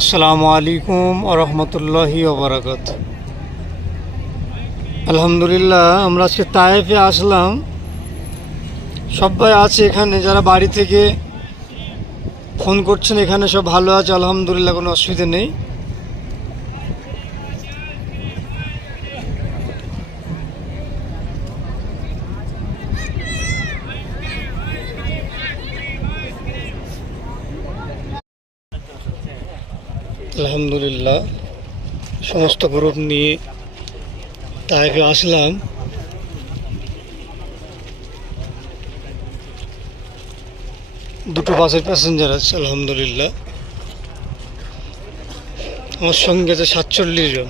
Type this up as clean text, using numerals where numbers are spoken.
আসসালামু আলাইকুম আরহামতুল্লাহি ওবরাকাত। আলহামদুলিল্লাহ, আমরা আজকে তায়েফে আসলাম। সবাই আছে এখানে, যারা বাড়ি থেকে ফোন করছেন এখানে সব ভালো আছে আলহামদুলিল্লাহ, কোনো অসুবিধা নেই। আলহামদুলিল্লাহ, সমস্ত গ্রুপ নিয়ে তায়েফে আসলাম। দুটো বাসের প্যাসেঞ্জার আছে আলহামদুলিল্লাহ। আমার সঙ্গে আছে 47 জন।